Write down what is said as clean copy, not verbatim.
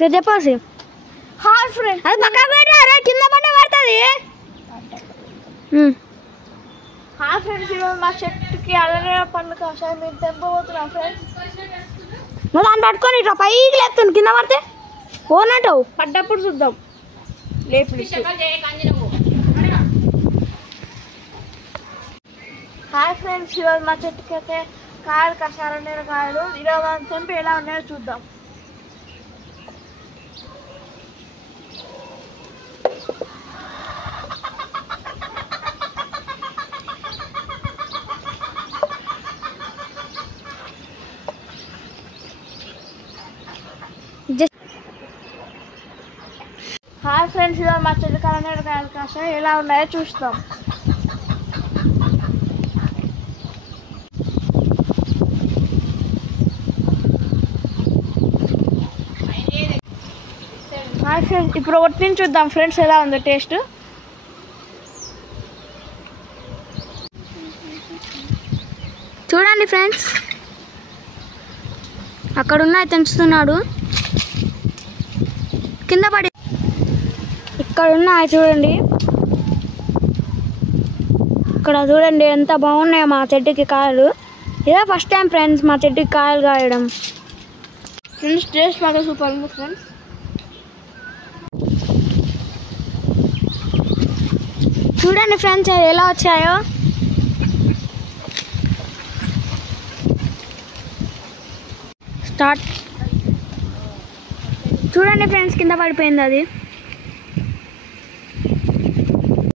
చెప్పసి hi friends, అది పక్క పెట్టారా కింద పడ్డ పడుతుంది. హాయ్ ఫ్రెండ్స్, ఈరోజు మా చెట్టుకి అల్లనే పండ్లు కాసాయి. మీరు తెంపబోతున్నాం ఫ్రెండ్స్. నువ్వు దాన్ని పట్టుకొని ఇట్లా పైకి లేపుతుంది, కింద పడితే పోనంటావు. పడ్డప్పుడు చూద్దాం. లేపు హాయ్ ఫ్రెండ్స్, ఈరోజు మా చెట్టుకి అయితే కాయలు కాసారనే కాయలు. ఈరోజు మనం తెంపి ఎలా ఉన్నాయో చూద్దాం. హాయ్ ఫ్రెండ్స్, ఈరోజు మా చెట్టుకి అల్లనే కాయలు కాసాయి. ఎలా ఉన్నాయో చూస్తాం. హాయ్ ఫ్రెండ్స్, ఇప్పుడు ఒకటి నుంచి చూద్దాం ఫ్రెండ్స్ ఎలా ఉందో టేస్ట్. చూడండి ఫ్రెండ్స్, అక్కడ ఉన్నాయి తెంచుతున్నాడు, కింద పడి. ఇక్కడ ఉన్నాయి చూడండి, ఇక్కడ చూడండి ఎంత బాగున్నాయో మా చెట్టుకి కాయలు. ఇదే ఫస్ట్ టైం ఫ్రెండ్స్ మా చెట్టుకి కాయలు కాయడం. ఫ్రెండ్స్ టేస్ట్ మాత్రం సూపర్ ఉంది ఫ్రెండ్స్. చూడండి ఫ్రెండ్స్ ఎలా వచ్చాయో. స్టార్ట్. చూడండి ఫ్రెండ్స్ కింద పడిపోయింది అది.